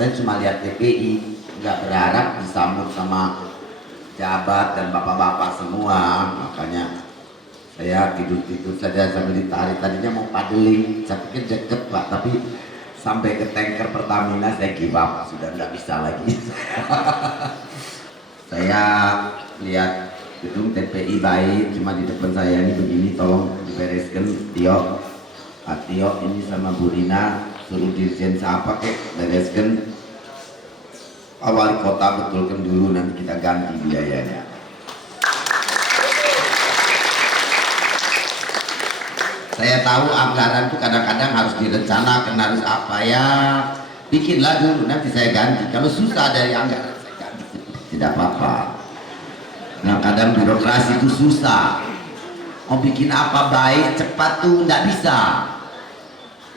saya cuma lihat TPI, nggak berharap disambut sama jabat dan bapak-bapak semua. Makanya saya tidur-tidur saja sambil ditarik. Tadinya mau padeling, saya pikir deket Pak, tapi sampai ke tanker Pertamina saya give up, sudah nggak bisa lagi. Saya lihat gedung TPI baik, cuma di depan saya ini begini, tolong dibereskan Tio. Pak Tio ini sama Bu Rina suruh dirjen siapa kek bereskan. Pak Wali Kota betulkan dulu, nanti kita ganti biayanya. Saya tahu anggaran itu kadang-kadang harus direncanakan, harus apa ya, bikinlah dulu, nanti saya ganti. Kalau susah dari anggaran saya ganti, tidak apa-apa. Nah kadang birokrasi itu susah, mau bikin apa baik cepat tuh nggak bisa.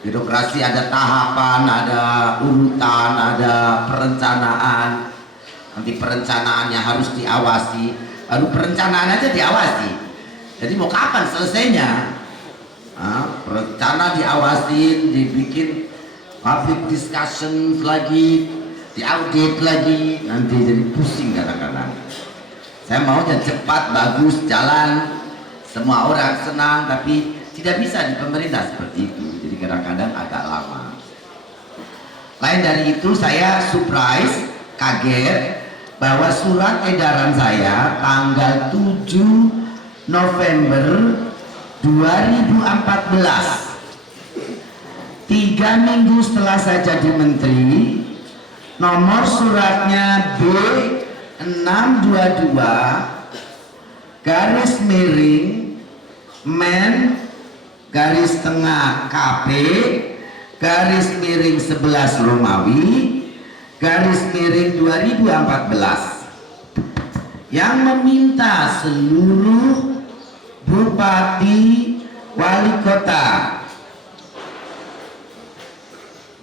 Birokrasi ada tahapan, ada urutan, ada perencanaan. Nanti perencanaannya harus diawasi, baru perencanaan aja diawasi. Jadi mau kapan selesainya? Perencana diawasin, dibikin public discussion lagi, diaudit lagi, nanti jadi pusing kadang-kadang. Saya maunya cepat, bagus, jalan, semua orang senang, tapi tidak bisa di pemerintah seperti itu. Jadi kadang-kadang agak lama. Lain dari itu, saya surprise, kaget bahwa surat edaran saya tanggal 7 November 2014, 3 minggu setelah saya jadi menteri, nomor suratnya B622 garis miring men garis tengah KP garis miring 11 Romawi garis miring 2014 yang meminta seluruh bupati, wali kota,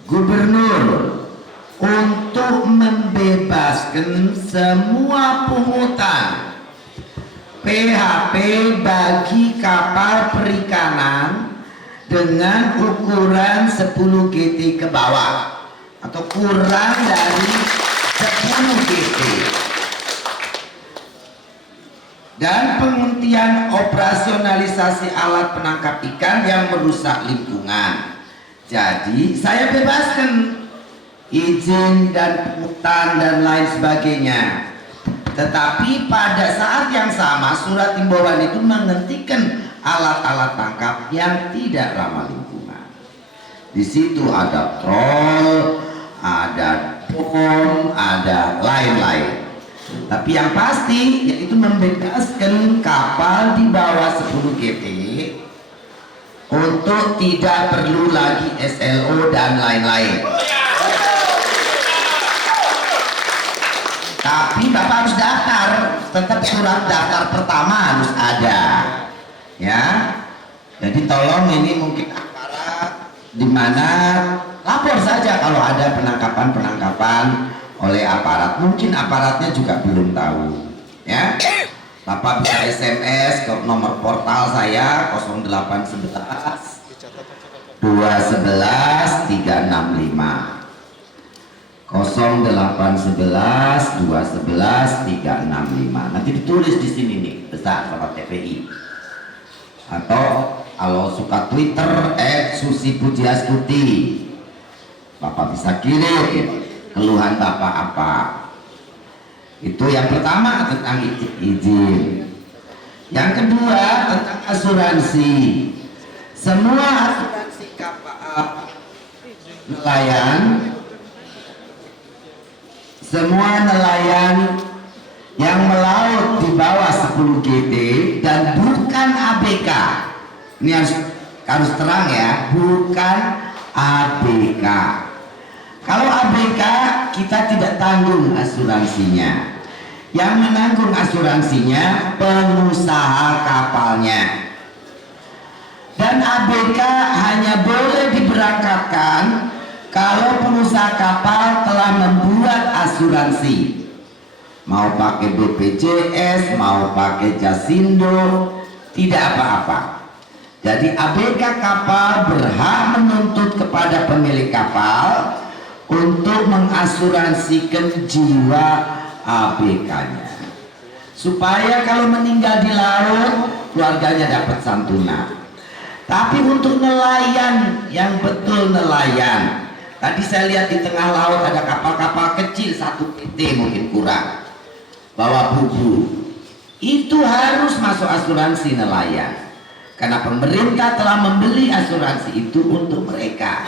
gubernur untuk membebaskan semua pungutan PHP bagi kapal perikanan dengan ukuran 10 GT ke bawah atau kurang dari 10 GT, dan penghentian operasionalisasi alat penangkap ikan yang merusak lingkungan. Jadi saya bebaskan izin dan pungutan dan lain sebagainya. Tetapi pada saat yang sama surat himbauan itu menghentikan alat-alat tangkap yang tidak ramah lingkungan. Di situ ada troll, ada bom, ada lain-lain. Tapi yang pasti yaitu membebaskan kapal di bawah 10 GT untuk tidak perlu lagi SLO dan lain-lain. Tapi Bapak harus daftar, tetap surat daftar pertama harus ada, ya. Jadi tolong ini mungkin aparat di mana lapor saja kalau ada penangkapan oleh aparat. Mungkin aparatnya juga belum tahu, ya. Bapak bisa SMS ke nomor portal saya 0811 211 365 0811 211 365. Nanti ditulis di sini nih besar sama TPI. Atau kalau suka Twitter @susi_pujiastuti, Bapak bisa kirim keluhan Bapak apa. Itu yang pertama tentang izin. Yang kedua tentang asuransi. Semua asuransi kapal nelayan, semua nelayan yang melaut di bawah 10 GT dan bukan ABK, ini harus terang ya, bukan ABK. Kalau ABK kita tidak tanggung asuransinya. Yang menanggung asuransinya pengusaha kapalnya. Dan ABK hanya boleh diberangkatkan kalau pengusaha kapal telah membuat asuransi. Mau pakai BPJS, mau pakai Jasindo, tidak apa-apa. Jadi ABK kapal berhak menuntut kepada pemilik kapal untuk mengasuransikan jiwa ABK-nya, supaya kalau meninggal di laut keluarganya dapat santunan. Tapi untuk nelayan yang betul nelayan, tadi saya lihat di tengah laut ada kapal-kapal kecil 1 PT mungkin kurang bawa bubu, itu harus masuk asuransi nelayan, karena pemerintah telah membeli asuransi itu untuk mereka.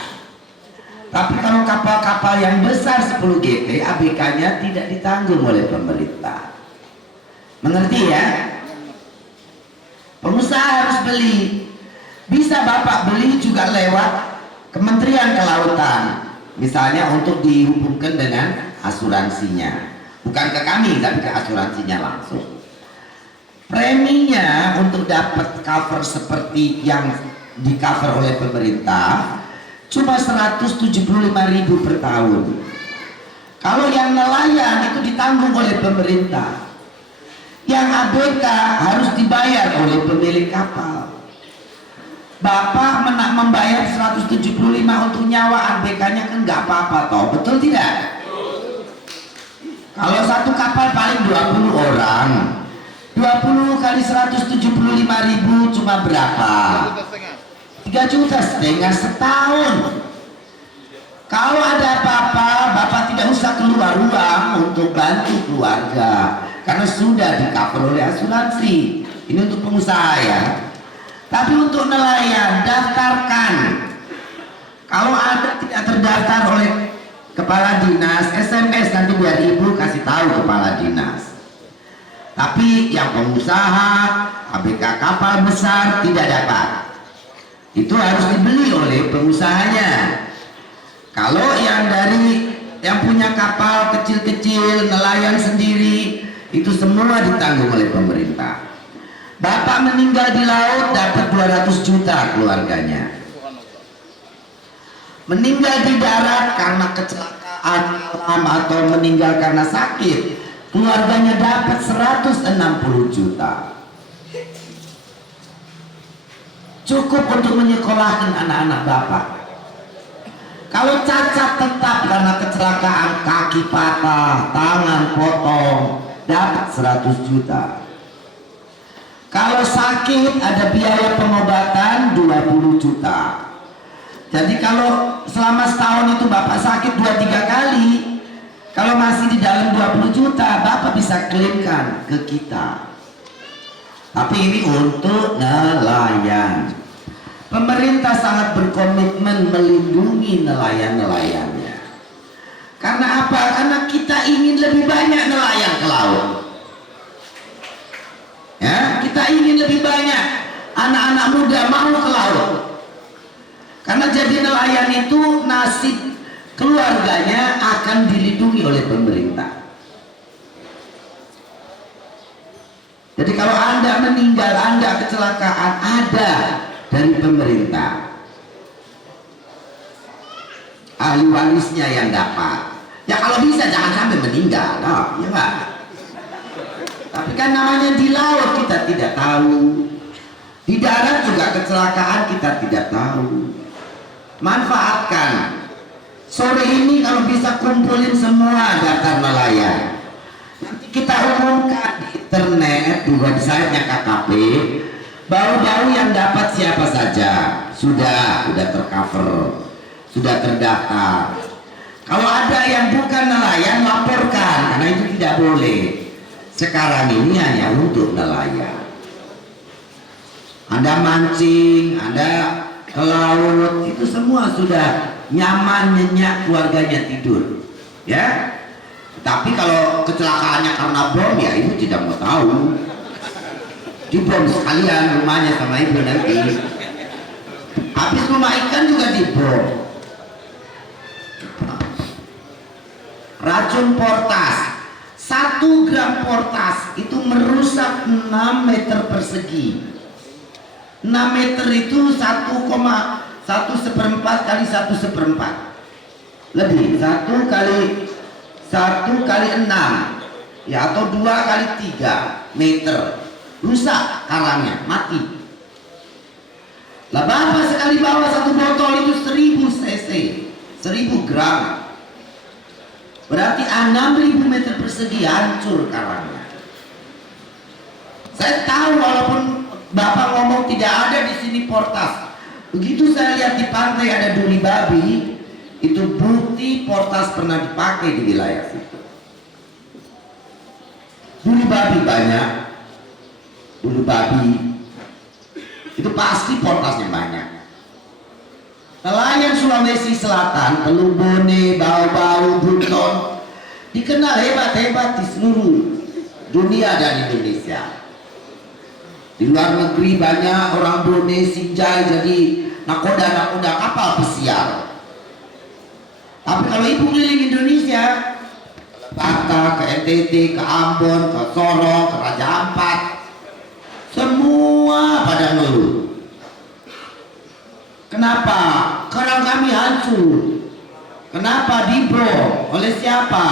Tapi kalau kapal-kapal yang besar 10 GT, ABK-nya tidak ditanggung oleh pemerintah. Mengerti ya? Pengusaha harus beli. Bisa Bapak beli juga lewat Kementerian Kelautan, misalnya untuk dihubungkan dengan asuransinya. Bukan ke kami, tapi ke asuransinya langsung. Preminya untuk dapat cover seperti yang di cover oleh pemerintah cuma 175.000 per tahun. Kalau yang nelayan itu ditanggung oleh pemerintah. Yang ABK harus dibayar oleh pemilik kapal. Bapak membayar 175 untuk nyawa ABK-nya kan nggak apa-apa toh, betul tidak? Kalau satu kapal paling 20 orang, 20 kali 175.000 cuma berapa? 3,5 juta setahun. Kalau ada apa-apa, Bapak tidak usah keluar uang untuk bantu keluarga, karena sudah di-cover oleh asuransi. Ini untuk pengusaha ya. Tapi untuk nelayan, daftarkan. Kalau ada tidak terdaftar oleh kepala dinas, SMS nanti biar ibu kasih tahu kepala dinas. Tapi yang pengusaha, ABK kapal besar tidak dapat. Itu harus dibeli oleh pengusahanya. Kalau yang punya kapal kecil-kecil, nelayan sendiri, itu semua ditanggung oleh pemerintah. Bapak meninggal di laut dapat 200 juta keluarganya. Meninggal di darat karena kecelakaan alam atau meninggal karena sakit, keluarganya dapat 160 juta. Cukup untuk menyekolahkan anak-anak Bapak. Kalau cacat tetap karena kecelakaan, kaki patah, tangan potong, dapat 100 juta. Kalau sakit ada biaya pengobatan 20 juta. Jadi kalau selama setahun itu Bapak sakit 2-3 kali, kalau masih di dalam 20 juta, Bapak bisa klaimkan ke kita. Tapi ini untuk nelayan. Pemerintah sangat berkomitmen melindungi nelayan-nelayannya. Karena apa? Karena kita ingin lebih banyak nelayan ke laut. Ya, kita ingin lebih banyak anak-anak muda mau ke laut. Karena jadi nelayan itu nasib keluarganya akan dilindungi oleh pemerintah. Jadi kalau Anda meninggal, Anda kecelakaan, ada dari pemerintah. Ahli warisnya yang dapat. Ya kalau bisa jangan sampai meninggal, no, ya Pak. Tapi kan namanya di laut kita tidak tahu. Di darat juga kecelakaan kita tidak tahu. Manfaatkan. Sore ini kalau bisa kumpulin semua daftar nelayan. Nanti kita umumkan di internet, di websitenya KKP, bau-bau yang dapat siapa saja. Sudah tercover, sudah terdaftar. Kalau ada yang bukan nelayan, laporkan, karena itu tidak boleh. Sekarang ini hanya untuk nelayan. Anda mancing, Anda ke laut, itu semua sudah nyaman, nyenyak, keluarganya tidur, ya. Tapi kalau kecelakaannya karena bom, ya ibu tidak mau tahu. Dibom sekalian rumahnya sama ibu nanti. Habis rumah ikan juga dibom. Racun portas. 1 gram portas itu merusak 6 meter persegi. 6 meter itu 1,1 seperempat kali 1 seperempat. Lebih 1 kali 6 ya, atau 2 kali 3 meter. Rusak karangnya, mati. Lah Bapak sekali bawa 1 botol itu 1000 cc, 1000 gram. Berarti 6.000 meter persegi hancur karangnya. Saya tahu walaupun Bapak ngomong tidak ada di sini portas. Begitu saya lihat di pantai ada duri babi, itu bukti portas pernah dipakai di wilayah situ. Duri babi banyak, duri babi itu pasti portasnya banyak. Nelayan Sulawesi Selatan, Teluk Bone, Bau-Bau, Buton dikenal hebat-hebat di seluruh dunia dan Indonesia. Di luar negeri banyak orang Bone, Sinjai jadi nakoda kapal pesiar. Tapi kalau ibu keliling Indonesia, Batak, ke NTT, ke Ambon, ke Sorong, ke Raja Ampat, semua pada ngeluh. Kenapa? Karang kami hancur. Kenapa dibrok? Oleh siapa?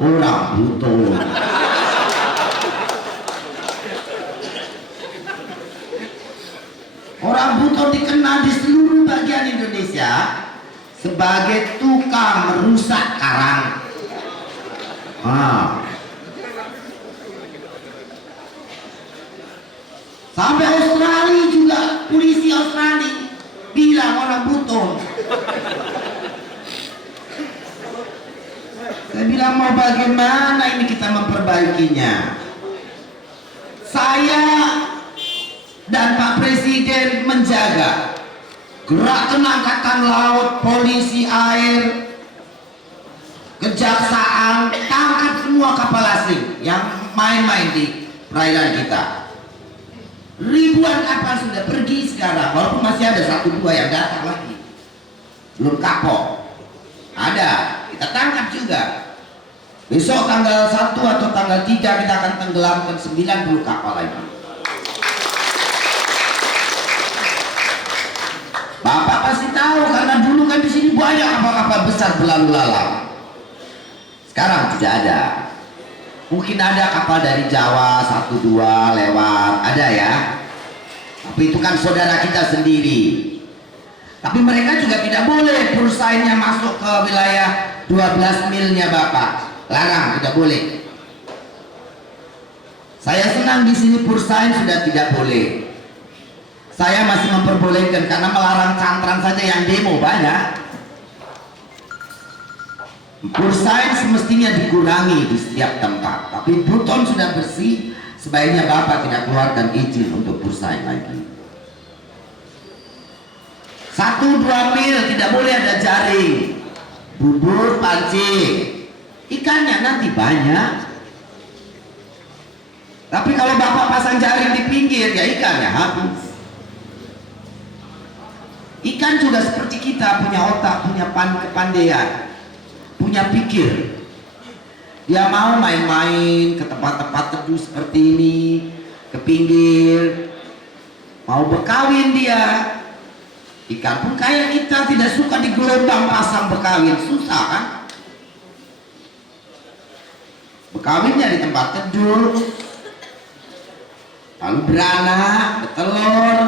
Orang Buton. Orang Buton dikenal di seluruh bagian Indonesia sebagai tukang merusak karang. Sampai Australia juga, polisi Australia bilang orang Buton. Saya bilang mau bagaimana ini kita memperbaikinya. Saya dan Pak Presiden menjaga Gerakan Angkatan Laut, polisi air, kejaksaan, tangkap semua kapal asing yang main-main di perairan kita. Ribuan kapal sudah pergi sekarang, walaupun masih ada 1-2 yang datang lagi, belum kapok. Ada, kita tangkap juga. Besok tanggal 1 atau tanggal 3 kita akan tenggelamkan 90 kapal lagi. Bapak pasti tahu karena dulu kan di sini banyak kapal-kapal besar berlalu lalang. Sekarang tidak ada. Mungkin ada kapal dari Jawa 1-2 lewat, ada ya. Tapi itu kan saudara kita sendiri. Tapi mereka juga tidak boleh pursainnya masuk ke wilayah 12 milnya Bapak. Larang, tidak boleh. Saya senang di sini pursain sudah tidak boleh. Saya masih memperbolehkan karena melarang cantrang saja yang demo banyak. Pursain semestinya dikurangi di setiap tempat. Tapi Buton sudah bersih, sebaiknya Bapak tidak keluarkan izin untuk pursain lagi. 1-2 mil tidak boleh ada jaring, bubur, pancing. Ikannya nanti banyak. Tapi kalau Bapak pasang jaring di pinggir, ya ikannya habis. Ikan juga seperti kita, punya otak, punya kepandaian, punya pikir. Dia mau main-main ke tempat-tempat teduh seperti ini, ke pinggir, mau berkawin dia. Ikan pun kayak kita, tidak suka di gelombang pasang berkawin, susah kan? Berkawinnya di tempat teduh, lalu beranak, bertelur,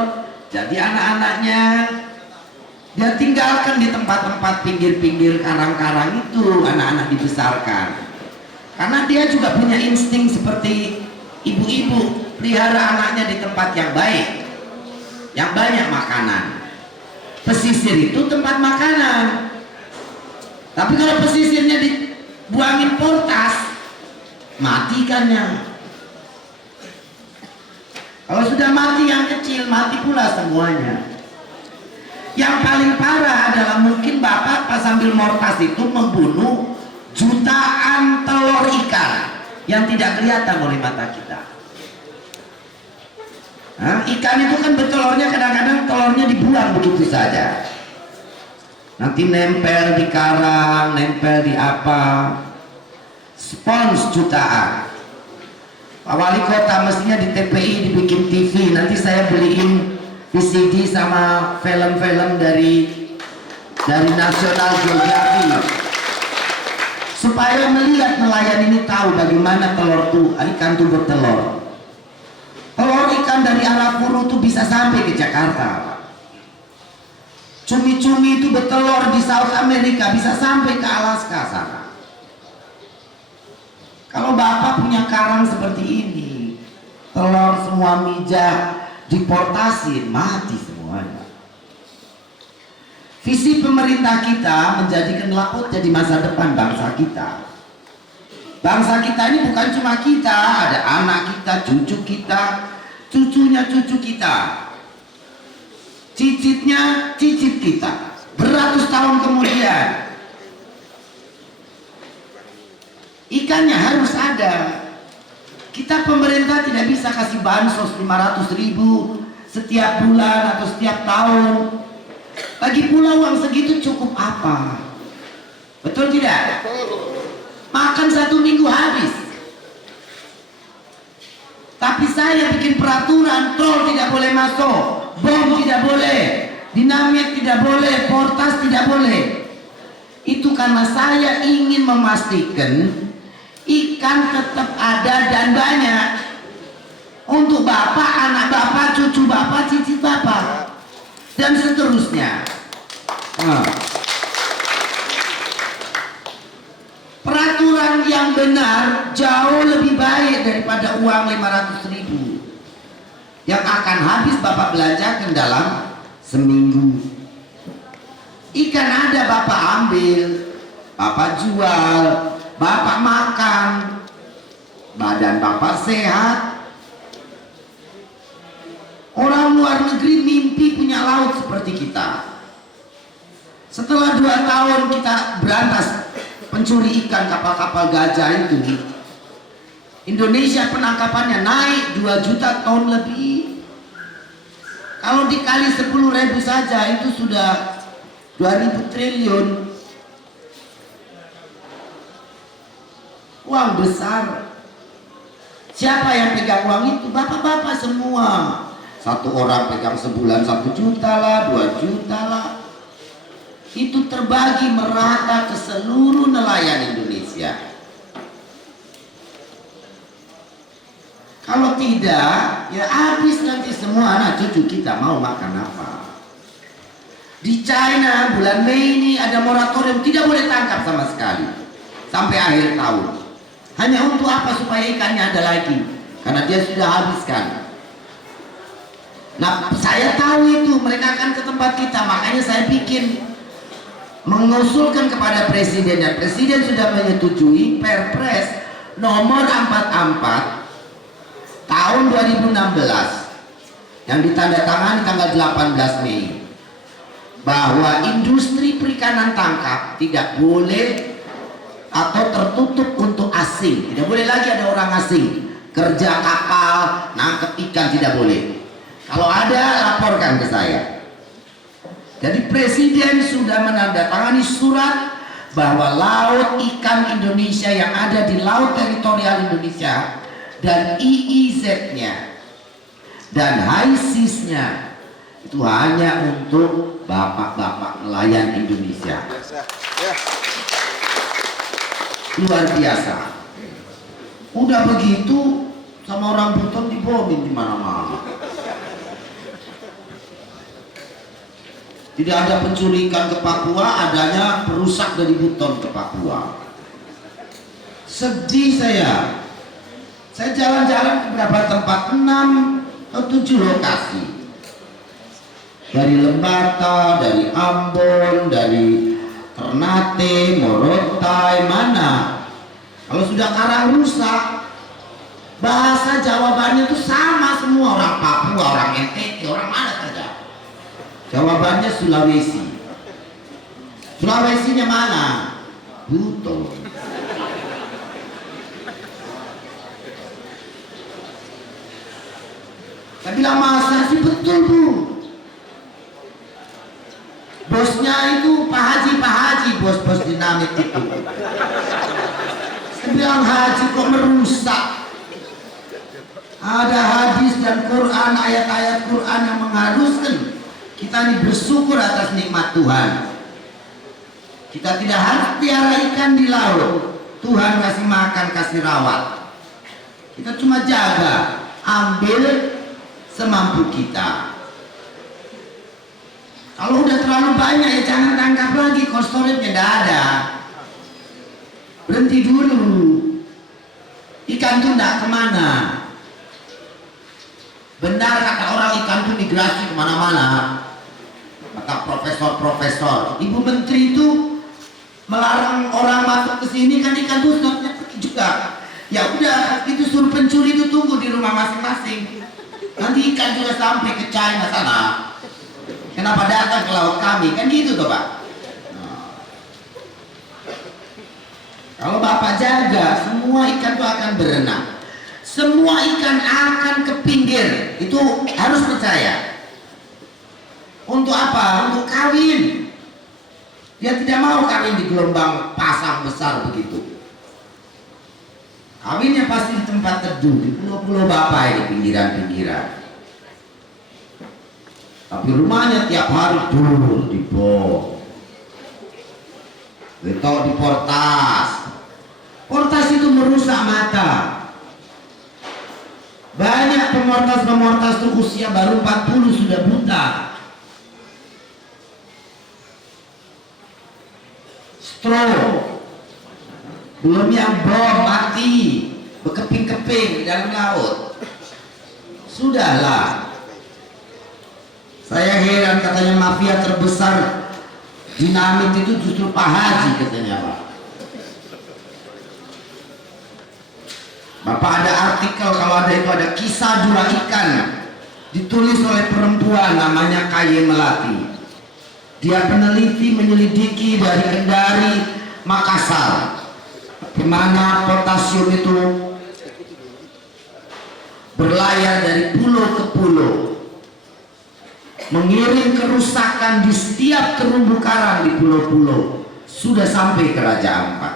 jadi anak-anaknya. Dia tinggalkan di tempat-tempat pinggir-pinggir karang-karang itu, anak-anak dibesarkan. Karena dia juga punya insting seperti ibu-ibu, pelihara anaknya di tempat yang baik, yang banyak makanan. Pesisir itu tempat makanan. Tapi kalau pesisirnya dibuangin portas, mati ikannya. Kalau sudah mati yang kecil, mati pula semuanya. Yang paling parah adalah mungkin Bapak pas sambil mortas itu membunuh jutaan telur ikan yang tidak kelihatan oleh mata kita. Ikan itu kan bertelurnya kadang-kadang telurnya dibuang begitu saja. Nanti nempel di karang, nempel di apa, spons jutaan. Pak Wali Kota mestinya di TPI dibikin TV, nanti saya beliin VCD sama film-film dari National Geographic supaya melihat nelayan ini tahu bagaimana ikan itu bertelur. Telur ikan dari Arafuru itu bisa sampai ke Jakarta. Cumi-cumi itu bertelur di South America bisa sampai ke Alaska sana. Kalau Bapak punya karang seperti ini, telur semua mijah deportasi, mati semuanya. Visi pemerintah kita menjadikan laut jadi masa depan bangsa kita. Bangsa kita ini bukan cuma kita, ada anak kita, cucu kita, cucunya cucu kita, cicitnya cicit kita, beratus tahun kemudian. Ikannya harus ada. Kita pemerintah tidak bisa kasih bansos 500.000 setiap bulan atau setiap tahun. Lagi pula uang segitu cukup apa? Betul tidak? Makan 1 minggu habis. Tapi saya bikin peraturan, trol tidak boleh masuk, bom tidak boleh, dinamit tidak boleh, portas tidak boleh. Itu karena saya ingin memastikan ikan tetap ada dan banyak untuk Bapak, anak Bapak, cucu Bapak, cicit Bapak, dan seterusnya. Peraturan yang benar jauh lebih baik daripada uang 500.000 yang akan habis Bapak belanjakan dalam seminggu. Ikan ada, Bapak ambil, Bapak jual, Bapak makan, badan Bapak sehat. Orang luar negeri mimpi punya laut seperti kita. Setelah 2 tahun kita berantas pencuri ikan kapal-kapal gajah itu, Indonesia penangkapannya naik 2 juta ton lebih. Kalau dikali 10.000 saja itu sudah 2.000 triliun. Uang besar. Siapa yang pegang uang itu? Bapak-bapak semua. Satu orang pegang sebulan 1 juta lah, 2 juta lah. Itu terbagi merata ke seluruh nelayan Indonesia. Kalau tidak, ya habis nanti semua anak cucu kita mau makan apa. Di China bulan Mei ini ada moratorium, tidak boleh tangkap sama sekali sampai akhir tahun. Hanya untuk apa? Supaya ikannya ada lagi, karena dia sudah habiskan. Nah, saya tahu itu mereka akan ke tempat kita, makanya saya bikin mengusulkan kepada presiden, dan presiden sudah menyetujui Perpres nomor 44 tahun 2016 yang ditandatangani tanggal 18 Mei bahwa industri perikanan tangkap tidak boleh atau tertutup untuk asing. Tidak boleh lagi ada orang asing kerja kapal, nangkep ikan, tidak boleh. Kalau ada, laporkan ke saya. Jadi presiden sudah menandatangani surat bahwa laut ikan Indonesia yang ada di laut teritorial Indonesia dan EEZ-nya dan HISIS-nya itu hanya untuk bapak-bapak nelayan Indonesia. Luar biasa. Udah begitu sama orang Buton dibomin di mana-mana. Tidak ada pencuri ikan ke Papua, adanya perusak dari Buton ke Papua. Sedih saya. Saya jalan-jalan ke beberapa tempat, 6 atau 7 lokasi. Dari Lembata, dari Ambon, dari Ternate, Morotai, mana. Kalau sudah karang rusak, bahasa jawabannya itu sama semua. Orang Papua, orang NTT, orang mana saja. Jawabannya Sulawesi. Sulawesinya mana? Buton. Saya bilang, masa sih? Betul, Bu. Bosnya itu Pak Haji, bos-bos dinamit itu. Saya bilang, Haji kok merusak? Ada hadis dan Quran, ayat-ayat Quran yang mengharuskan kita ini bersyukur atas nikmat Tuhan. Kita tidak harus piara ikan di laut. Tuhan kasih makan, kasih rawat. Kita cuma jaga, ambil semampu kita. Kalau udah terlalu banyak ya jangan tangkap lagi, cold storage-nya tidak ada. Berhenti dulu. ikan tuh nggak kemana. Benar kata orang, ikan tuh migrasi kemana-mana. Kata profesor-profesor, Ibu Menteri itu melarang orang masuk ke sini kan, ikan tuh stoknya pergi juga. Ya udah, itu suruh pencuri itu tunggu di rumah masing-masing. Nanti ikan juga sampai ke China sana. Kenapa datang ke laut kami? Kan gitu tuh Pak. Kalau Bapak jaga, semua ikan itu akan berenang. Semua ikan akan ke pinggir. Itu harus percaya. Untuk apa? Untuk kawin. Dia tidak mau kawin di gelombang pasang besar begitu. Kawinnya pasti di tempat teduh, di pulau-pulau Bapak, di pinggiran-pinggiran. Tapi rumahnya tiap hari dulu di bawah. Letak di portas. Portas itu merusak mata. Banyak pemortas-pemortas itu usia baru 40 sudah buta. Stroke. Belum yang bom mati, berkeping-keping di dalam laut. Sudahlah. Saya heran, katanya mafia terbesar dinamit itu justru Pak Haji katanya Pak. Bapak ada artikel, kalau ada itu ada kisah dua ikan ditulis oleh perempuan namanya Kaye Melati. Dia peneliti menyelidiki dari Kendari, Makassar, di mana potasium itu berlayar dari pulau ke pulau, mengirim kerusakan di setiap terumbu karang di pulau-pulau, sudah sampai ke Raja Ampat.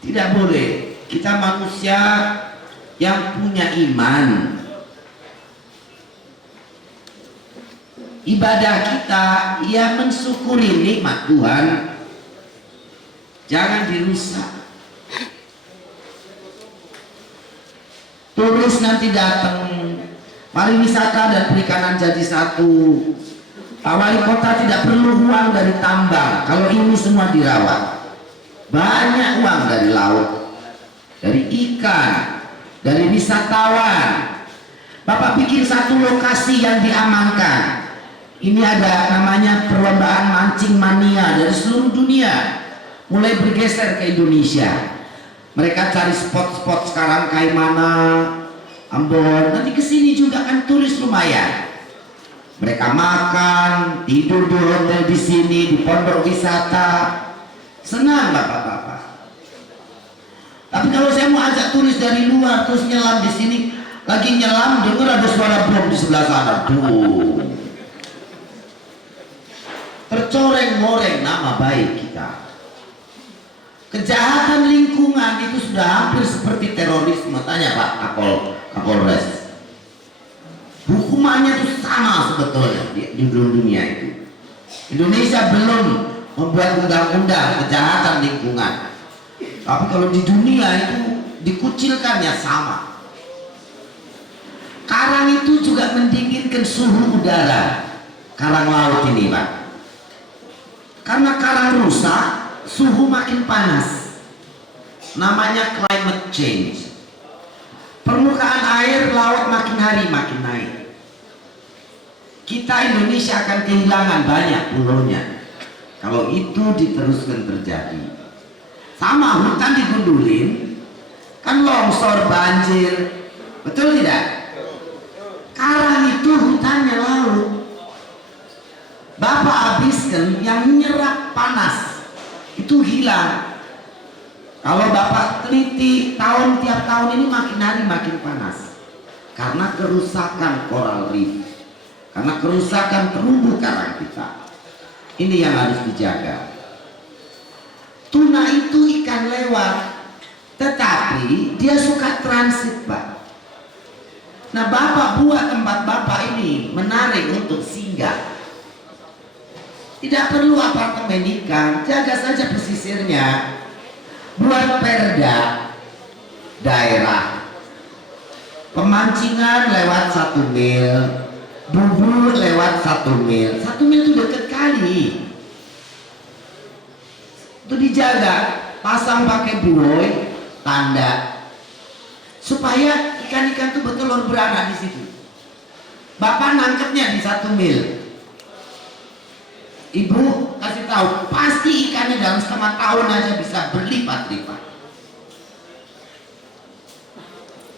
Tidak boleh, kita manusia yang punya iman, ibadah kita ya mensyukuri nikmat Tuhan, jangan dirusak. Turis nanti datang, pariwisata dan perikanan jadi satu. Pak Wali Kota tidak perlu uang dari tambang kalau ini semua dirawat. Banyak uang dari laut, dari ikan, dari wisatawan. Bapak bikin satu lokasi yang diamankan. Ini ada namanya perlombaan mancing mania dari seluruh dunia, mulai bergeser ke Indonesia. Mereka cari spot-spot sekarang kayak mana, Ambon, nanti kesini juga kan turis lumayan. Mereka makan, tidur di hotel di sini, di pondok wisata, senang bapak-bapak. Tapi kalau saya mau ajak turis dari luar terus nyelam di sini, lagi nyelam dengar ada suara bom di sebelah sana, tuh tercoreng-moreng nama baik kita. Kejahatan lingkungan itu sudah hampir seperti terorisme. Tanya Pak Kapolres. Hukumannya itu sama sebetulnya di dunia itu. Indonesia belum membuat undang-undang kejahatan lingkungan. Tapi kalau di dunia itu dikucilkannya sama. Karang itu juga mendinginkan suhu udara. Karang laut ini Pak. Karena karang rusak, suhu makin panas, namanya climate change. Permukaan air laut makin hari makin naik. Kita Indonesia akan kehilangan banyak pulaunya kalau itu diteruskan terjadi. Sama hutan digundulin, kan longsor, banjir, betul tidak? Karang itu hutannya laut. Bapak habiskan yang menyerap panas itu hilang. Kalau Bapak teliti tiap tahun ini makin hari makin panas karena kerusakan coral reef, karena kerusakan terumbu karang kita. Ini yang harus dijaga. Tuna itu ikan lewat, tetapi dia suka transit Pak. Nah Bapak buat tempat Bapak ini menarik untuk singgah. Tidak perlu apartemen ikan, jaga saja pesisirnya. Buat perda daerah, pemancingan lewat 1 mil, bubur lewat 1 mil. 1 mil itu dekat kali. itu dijaga, pasang pakai buoy, tanda supaya ikan-ikan itu bertelur beranak di situ. Bapak nangkepnya di 1 mil. Ibu kasih tahu, pasti ikannya dalam setengah tahun aja bisa berlipat-lipat.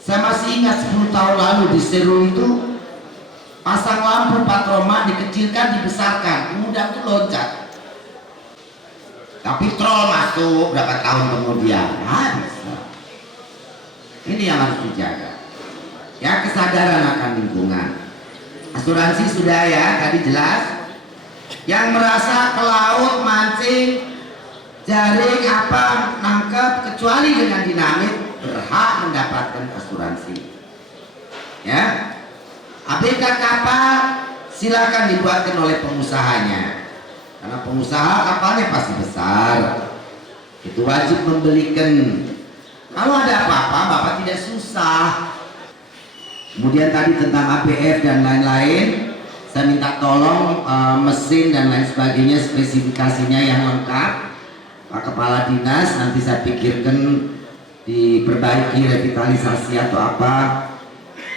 Saya masih ingat 10 tahun lalu di Seru itu pasang lampu patroma, dikecilkan, dibesarkan, kemudian itu loncat. Tapi troll masuk berapa tahun kemudian habis. Ini yang harus dijaga. Ya, kesadaran akan lingkungan. Asuransi sudah ya, tadi jelas. Yang merasa ke laut mancing, jaring apa nangkep kecuali dengan dinamit berhak mendapatkan asuransi. Ya, ABK kapal silakan dibuatkan oleh pengusahanya, karena pengusaha kapalnya pasti besar, itu wajib membelikan. Kalau ada apa-apa Bapak tidak susah. Kemudian tadi tentang APF dan lain-lain, saya minta tolong mesin dan lain sebagainya spesifikasinya yang lengkap. Pak Kepala Dinas nanti saya pikirkan diperbaiki revitalisasi atau apa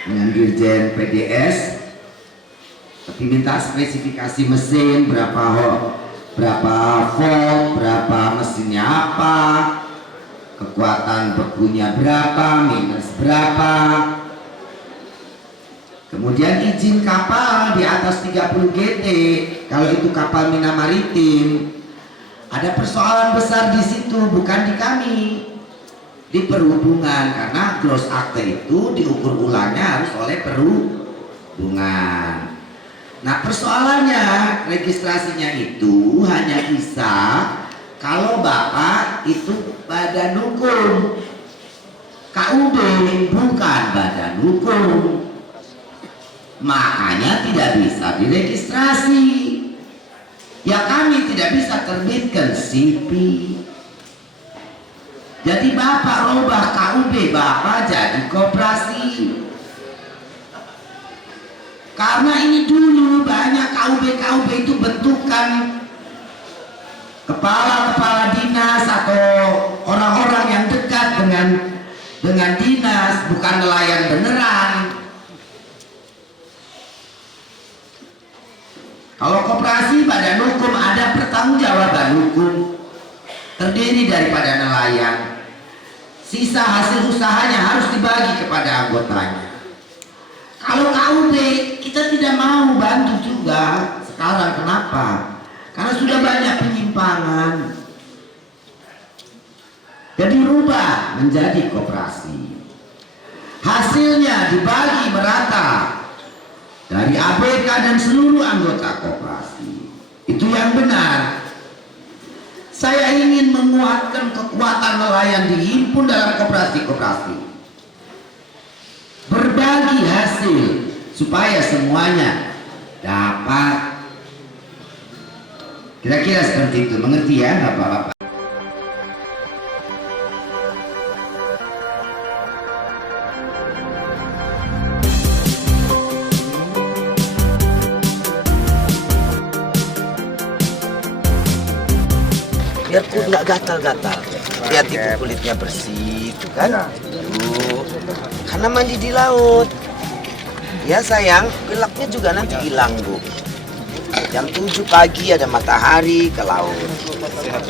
dengan Dirjen PDS, tapi minta spesifikasi mesin berapa volt, berapa mesinnya apa, kekuatan bekunya berapa, minus berapa. Kemudian izin kapal di atas 30 GT kalau itu kapal Mina Maritim. Ada persoalan besar di situ, bukan di kami, di perhubungan, karena gross akte itu diukur ulangnya harus oleh perhubungan. Nah, persoalannya registrasinya itu hanya bisa kalau Bapak itu badan hukum, KUB bukan badan hukum, makanya tidak bisa diregistrasi. Ya, kami tidak bisa terbitkan CP. Jadi Bapak robah KUB, Bapak jadi koperasi. Karena ini dulu banyak KUB itu bentukan kepala dinas atau orang-orang yang dekat dengan dinas, bukan nelayan beneran. Kalau koperasi badan hukum ada pertanggungjawaban hukum, terdiri daripada nelayan. Sisa hasil usahanya harus dibagi kepada anggotanya. Kalau KUB kita tidak mau bantu juga sekarang, kenapa? Karena sudah banyak penyimpangan. Jadi rubah menjadi koperasi. Hasilnya dibagi merata dari ABK dan seluruh anggota koperasi. Itu yang benar. Saya ingin menguatkan kekuatan nelayan dihimpun dalam koperasi-koperasi. Berbagi hasil supaya semuanya dapat. Kira-kira seperti itu, mengerti ya Bapak-bapak? Biar nggak gatal-gatal, lihat ibu kulitnya bersih, itu kan? Tuh, karena mandi di laut. Ya sayang, pileknya juga nanti hilang Bu. Jam 7 pagi ada matahari ke laut. Sehat,